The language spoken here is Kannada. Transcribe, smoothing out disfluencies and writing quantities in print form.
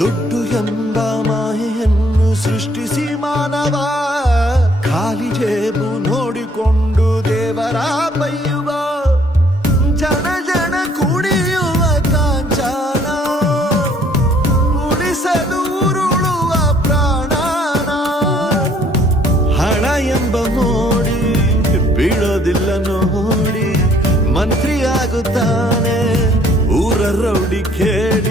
ದುಡ್ಡು ಎಂಬ ಮಾಯೆಯನ್ನು ಸೃಷ್ಟಿಸಿ ಮಾನವ ಖಾಲಿ ಜೇಬು ನೋಡಿಕೊಂಡು ದೇವರ ಬೈಯುವ ಜನ ಜನ ಕುಡಿಯುವ ಕಾಂಚನ ಉಳಿಸಲು ಉರುಳುವ ಪ್ರಾಣನ ಹಣ ಎಂಬ ಮೋಡಿ ಬೀಳೋದಿಲ್ಲ ನೋಡಿ ಮಂತ್ರಿ ಆಗುತ್ತಾನೆ ಊರ ರೌಡಿ ಕೇಳಿ